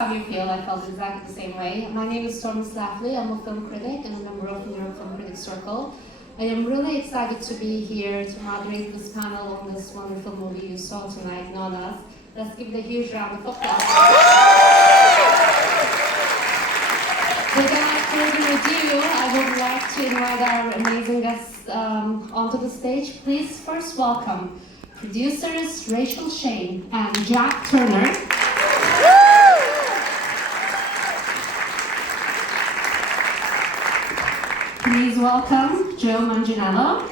How you feel? I felt exactly the same way. My name is Stormy Slafley. I'm a film critic and a member of the New York Film Critics Circle. I am really excited to be here to moderate this panel on this wonderful movie you saw tonight, Nonnas. Let's give it a huge round of applause. Without further ado, I would like to invite our amazing guests onto the stage. Please first welcome producers Rachel Shane and Jack Turner. Please welcome Joe Manganiello.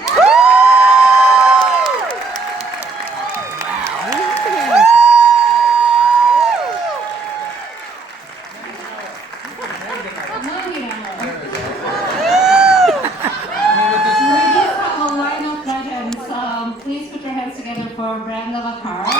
Please put your hands together for Brenda Vaccaro.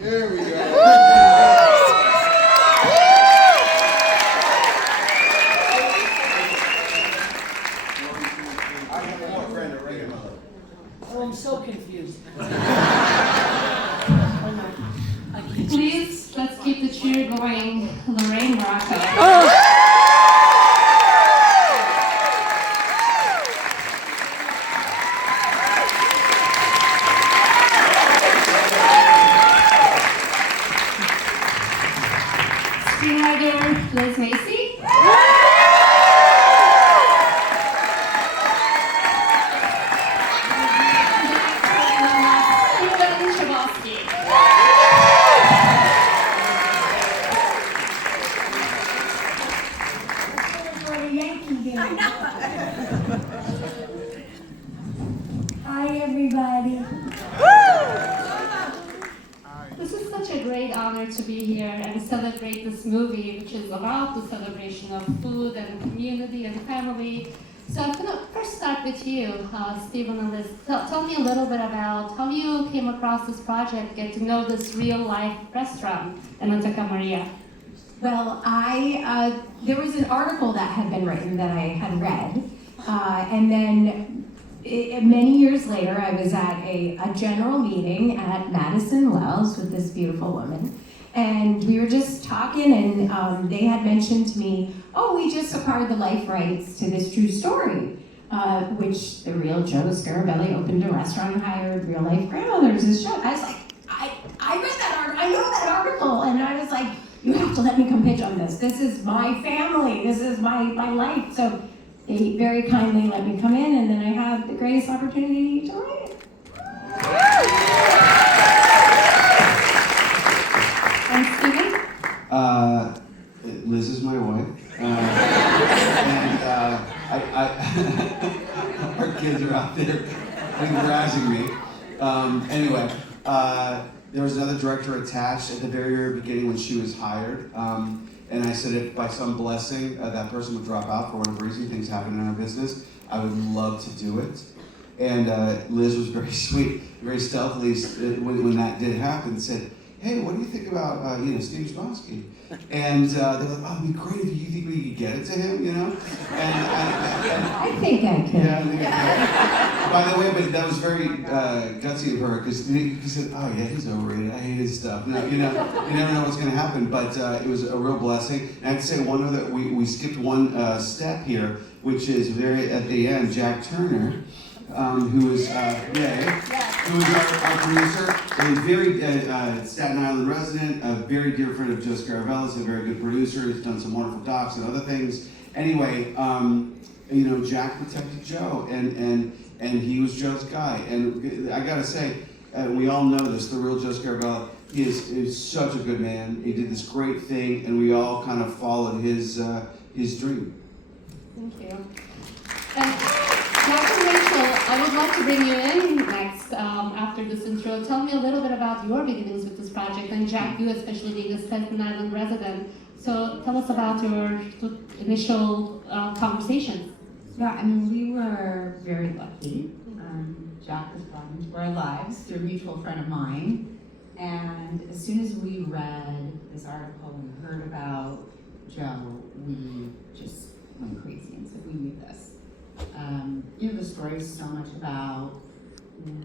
There we go. Oh, I'm so confused. Please, let's keep the cheer going. Lorraine Morocco. Screenwriter Liz Macy. Hi, everybody. This is such a great honor to be here and celebrate this movie, which is about the celebration of food and community and family. So I'm going to first start with you, Stephen and Liz. Tell me a little bit about how you came across this project, get to know this real-life restaurant in Santa Maria. Well, there was an article that had been written that I had read, and then many years later, I was at a general meeting at Madison Wells with this beautiful woman, and we were just talking, and they had mentioned to me, oh, we just acquired the life rights to this true story, which the real Joe Scarabelli opened a restaurant and hired real-life grandmothers as show. I was like, I read that article, I know that article, and I was like, you have to let me come pitch on this. This is my family, this is my life. So they very kindly let me come in, and then I had the greatest opportunity to write it. And Stephen? Liz is my wife. Our kids are out there harassing me. Anyway, there was another director attached at the very, very beginning when she was hired. And I said if by some blessing that person would drop out for whatever reason, things happen in our business, I would love to do it. And Liz was very sweet, very stealthily, when that did happen, said, hey, what do you think about, Steve Spassky? And they're like, oh, it'd be great if you think we could get it to him, I think I can. Yeah, I think I can. By the way, but that was very gutsy of her, because he said, oh yeah, he's overrated, I hate his stuff. No, you never know what's going to happen, but it was a real blessing. And I have to say one other, we skipped one step here, which is very at the end, Jack Turner, who is our producer, a very Staten Island resident, a very dear friend of Joe Scarabella's, a very good producer. He's done some wonderful docs and other things. Anyway, Jack protected Joe, and he was Joe's guy. And I gotta say, we all know this. The real Joe Scarabella, he is such a good man. He did this great thing, and we all kind of followed his dream. Thank you. And Dr. Rachel, I would love to bring you in next after this intro. Tell me a little bit about your beginnings with this project, and Jack, you especially being a Staten Island resident. So tell us about your initial conversations. Yeah, I mean, we were very lucky. Jack was brought into our lives through a mutual friend of mine. And as soon as we read this article and heard about Joe, we just went crazy and said, we need this. You know, the story is so much about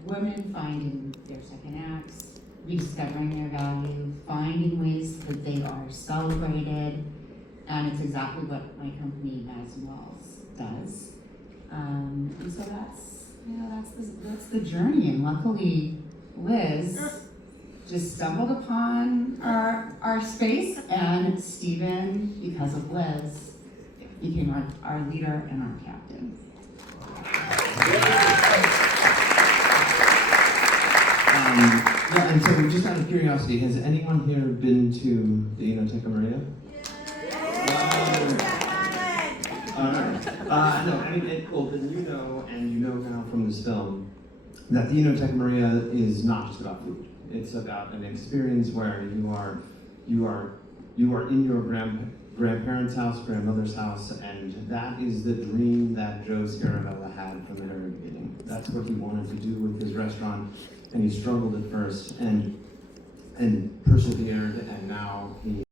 women finding their second acts, rediscovering their value, finding ways that they are celebrated, and it's exactly what my company, Madison Wells, does. And so that's the journey, and luckily Liz just stumbled upon our space, and Stephen, because of Liz, became our leader and our captain. Yeah, and so just out of curiosity, has anyone here been to the Enoteca Maria? Alright. No, I mean, well, then you know, and you know now from this film, that the Enoteca Maria is not just about food. It's about an experience where you are in your grandparents' house, grandmother's house, and that is the dream that Joe Scarabella had from the very beginning. That's what he wanted to do with his restaurant, and he struggled at first and persevered, and now he